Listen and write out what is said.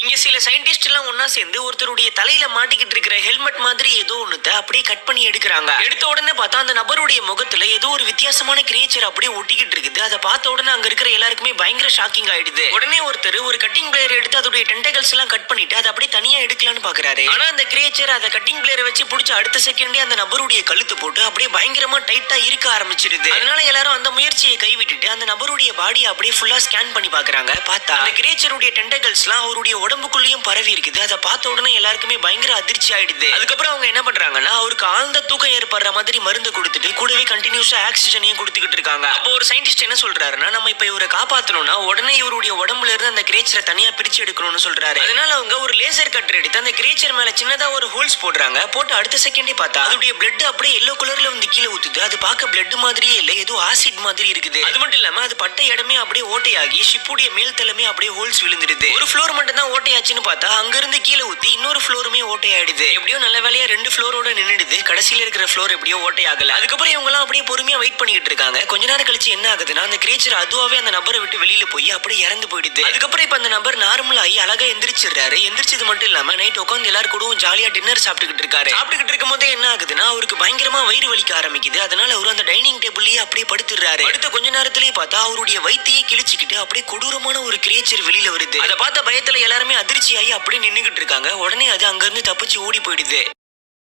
இங்க சில சயின்டிஸ்ட் எல்லாம் ஒன்னா சேர்ந்து ஒருத்தருடைய தலையில மாட்டிக்கிட்டு இருக்கிற ஹெல்மெட் மாதிரி ஏதோ ஒண்ணுத்த அப்படியே கட் பண்ணி எடுக்கிறாங்க. எடுத்த உடனே பார்த்தா அந்த நபருடைய முகத்துல ஏதோ ஒரு வித்தியாசமான கிரியேச்சர் அப்படியே ஒட்டிக்கிட்டு இருக்குது. அதை பார்த்த உடனே அங்க இருக்கிற எல்லாருக்குமே பயங்கர ஷாக்கிங் ஆயிடுது. உடனே ஒருத்தர் ஒரு கட்டிங் பிளேயர் எடுத்து அதோடைய டென்டகல்ஸ் எல்லாம் கட் பண்ணிட்டு அதை அப்படியே தனியா எடுக்கலாம்னு பாக்குறாரு. ஆனா அந்த கிரியேச்சர் அதை கட்டிங் பிளேயரை வச்சு பிடிச்ச அடுத்த செகண்டே அந்த நபருடைய கழுத்து போட்டு அப்படியே பயங்கரமா டைட்டா இருக்க ஆரம்பிச்சிருது. அதனால எல்லாரும் அந்த முயற்சியை கைவிட்டுட்டு அந்த நபருடைய பாடியை அப்படியே ஃபுல்லா ஸ்கேன் பண்ணி பாக்குறாங்க. பார்த்தா அந்த கிரியேச்சருடைய டென்டகல்ஸ்லாம் அவருடைய உடம்புக்குள்ளேயும் பரவி இருக்குது. அதை பார்த்த உடனே எல்லாருக்குமே பயங்கர அதிர்ச்சி ஆயிடுது. அதுக்கப்புறம் அவங்க என்ன பண்றாங்கன்னா அவருக்கு ஆழ்ந்த தூக்கம் ஏற்படுற மாதிரி மருந்து கொடுத்துட்டு கூடவே கண்டினியூஸா ஆக்சிஜனையும் கொடுத்துக்கிட்டு இருக்காங்க. அப்போ ஒரு சயின்டிஸ்ட் என்ன சொல்றாருன்னா, நம்ம இப்ப இவரை காப்பாத்தணும்னா உடனே இவருடைய உடம்புல இருந்து அந்த கிரியேச்சரை தனியா பிரிச்சு எடுக்கணும்னு சொல்றாரு. அதனால அவங்க ஒரு லேசர் கட்டர் எடுத்து அந்த கிரியேச்சர் மேல சின்னதா ஒரு ஹோல்ஸ் போடுறாங்க. போட்டு அடுத்த செகண்டே பார்த்தா அதோடைய பிளட் அப்படியே எல்லோ கலர்ல வந்து கீழே ஊத்துது. அது பார்க்க பிளட் மாதிரியே இல்ல, ஏதோ ஆசிட் மாதிரி இருக்குது. அது மட்டும் இல்லாம அது பட்ட இடமே அப்படியே ஓட்டையாகி ஷிப்புடைய மேல் தலைமே அப்படியே ஹோல்ஸ் விழுந்துடுது. ஒரு ஃப்ளோர் மட்டும் தான் ஓட்டையாச்சுன்னு பார்த்தா அங்க இருந்து கீழே ஊத்தி இன்னொரு ஃப்ளோருமே ஓட்டையாயிடுது. எப்படியோ நல்ல வேலையா 2 ஃப்ளோரோட நின்னுடுது. கடைசியில இருக்கிற ஃப்ளோர் எப்படியோ ஓட்டையாகல. அதுக்கப்புறம் இவங்க எல்லாம் அப்படியே பொறுமையா வெயிட் பண்ணிட்டு இருக்காங்க. கொஞ்ச நேரம் கழிச்சு என்ன ஆகுதுன்னா அந்த கிரியேச்சர் அதுவாவே அந்த நபரை விட்டு வெளியில போய் அப்படியே இறந்து போயிடுது. அதுக்கப்புறம் இப்ப அந்த நபர் நார்மல் ஆகி அழகா எந்திரிச்சிடுறாரு. எந்திரிச்சது மட்டும் இல்லாம நைட் உட்காந்து எல்லாரும் கூடவும் ஜாலியா டின்னர் சாப்பிட்டுக்கிட்டு இருக்காரு. சாப்பிட்டுக்கிட்டு இருக்கும் போதே என்ன ஆகுதுன்னா அவருக்கு பயங்கரமா வயிறு வலிக்க ஆரம்பிக்குது. அதனால அவர் அந்த டைனிங் டேபிள்லயே அப்படியே படுத்துறாரு. அடுத்த கொஞ்ச நேரத்திலேயே பார்த்தா அவருடைய வயித்தையே கிழிச்சுக்கிட்டு அப்படியே கொடூரமான ஒரு கிரியேச்சர் வெளியில வருது. அதை பார்த்த பயத்துல எல்லாருமே அதிர்ச்சியாகி அப்படியே நின்னுகிட்டு இருக்காங்க. உடனே அது அங்க இருந்து தப்பிச்சு ஓடி போயிடுது.